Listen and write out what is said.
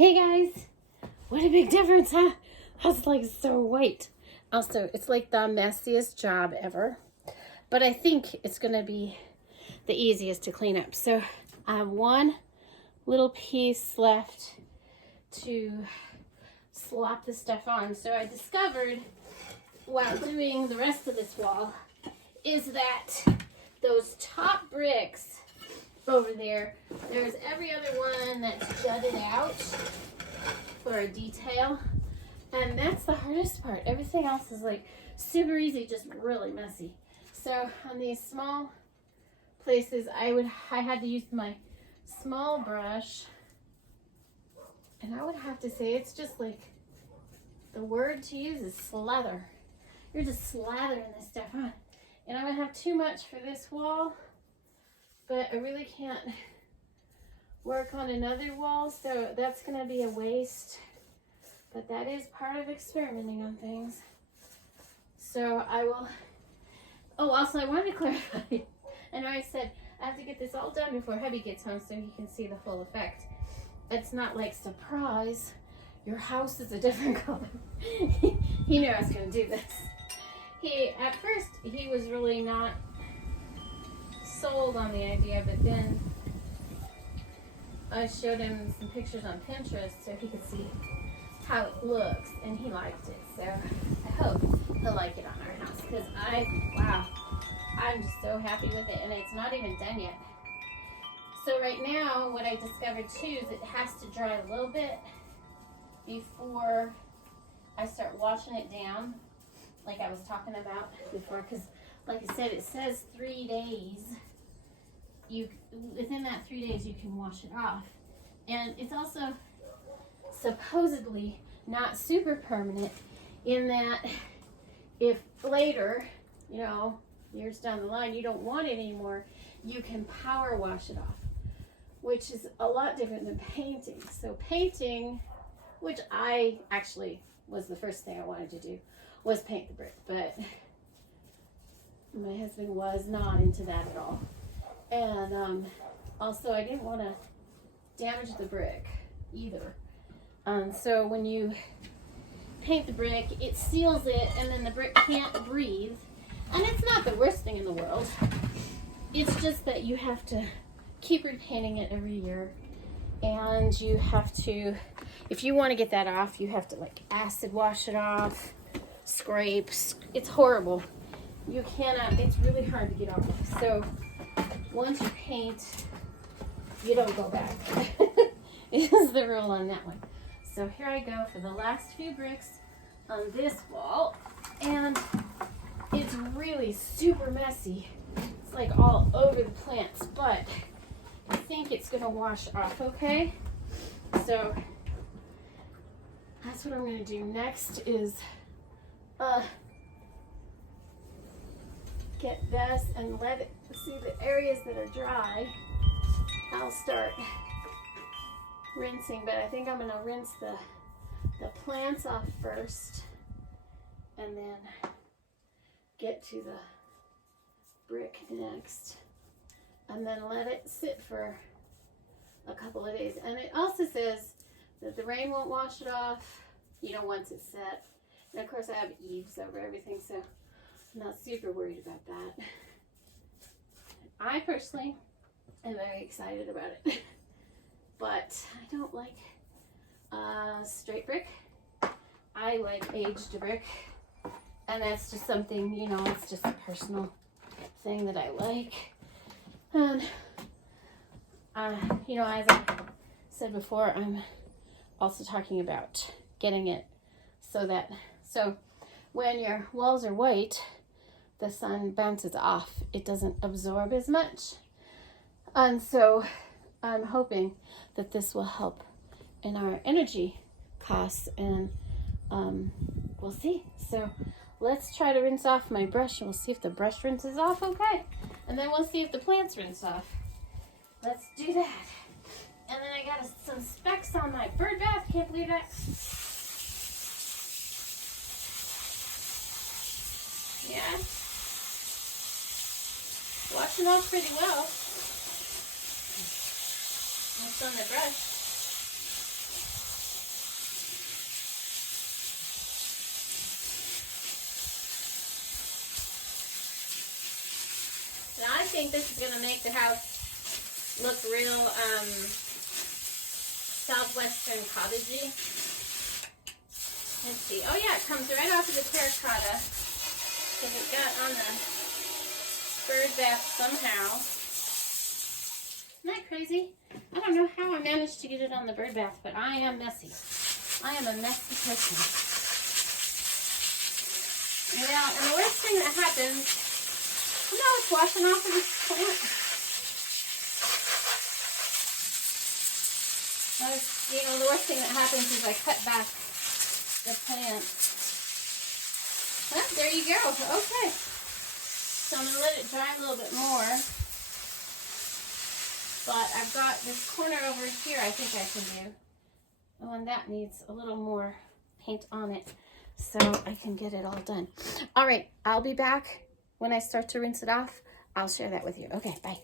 Hey guys, what a big difference, huh? That's like so white. Also, it's like the messiest job ever, but I think it's gonna be the easiest to clean up. So I have one little piece left to slop the stuff on. So I discovered while doing the rest of this wall is that those top bricks over there, there's every other one that's jutted out for a detail, and that's the hardest part. Everything else is like super easy, just really messy. So on these small places, I had to use my small brush, and I would have to say it's just like the word to use is slather. You're just slathering this stuff on, and I'm gonna have too much for this wall, but I really can't work on another wall, so that's gonna be a waste. But that is part of experimenting on things. So I will, oh, also I wanted to clarify, I know I said I have to get this all done before hubby gets home so he can see the full effect. It's not like, surprise, your house is a different color. He knew I was gonna do this. At first, he was really not sold on the idea, but then I showed him some pictures on Pinterest so he could see how it looks, and he liked it. So I hope he'll like it on our house, because I'm just so happy with it, and it's not even done yet. So right now, what I discovered too is it has to dry a little bit before I start washing it down, like I was talking about before, because like I said, it says 3 days. Within that 3 days you can wash it off, and it's also supposedly not super permanent, in that if later, years down the line, you don't want it anymore, you can power wash it off, which is a lot different than painting. So painting, which I actually was the first thing I wanted to do, was paint the brick, but my husband was not into that at all. And also I didn't want to damage the brick either. So when you paint the brick, it seals it, and then the brick can't breathe. And it's not the worst thing in the world. It's just that you have to keep repainting it every year. And you have to, if you want to get that off, you have to like acid wash it off, scrapes. It's horrible. You cannot, it's really hard to get off. So once you paint, you don't go back. Is the rule on that one. So here I go for the last few bricks on this wall, and it's really super messy. It's like all over the plants, but I think it's gonna wash off okay. So that's what I'm gonna do next, is get this and let it see the areas that are dry. I'll start rinsing, but I think I'm going to rinse the plants off first, and then get to the brick next, and then let it sit for a couple of days. And it also says that the rain won't wash it off, once it's set. And of course I have eaves over everything, so I'm not super worried about that. I personally am very excited about it. But I don't like straight brick. I like aged brick. And that's just something, it's just a personal thing that I like. And, as I said before, I'm also talking about getting it so when your walls are white, the sun bounces off. It doesn't absorb as much. And so I'm hoping that this will help in our energy costs, and we'll see. So let's try to rinse off my brush, and we'll see if the brush rinses off okay. And then we'll see if the plants rinse off. Let's do that. And then I got some specks on my bird bath. Can't believe that. Yeah. Washing off pretty well. That's on the brush. think this is going to make the house look real southwestern cottagey. Let's see. Oh yeah, it comes right off of the terracotta. Because it got on the bird bath somehow. Isn't that crazy? I don't know how I managed to get it on the bird bath, but I am messy. I am a messy person. Well, and the worst thing that happens, oh no, it's washing off of this plant. You know, the worst thing that happens is I cut back the plant. Well, there you go. Okay. So I'm going to let it dry a little bit more. But I've got this corner over here I think I can do. Oh, and that needs a little more paint on it so I can get it all done. All right, I'll be back when I start to rinse it off. I'll share that with you. Okay, bye.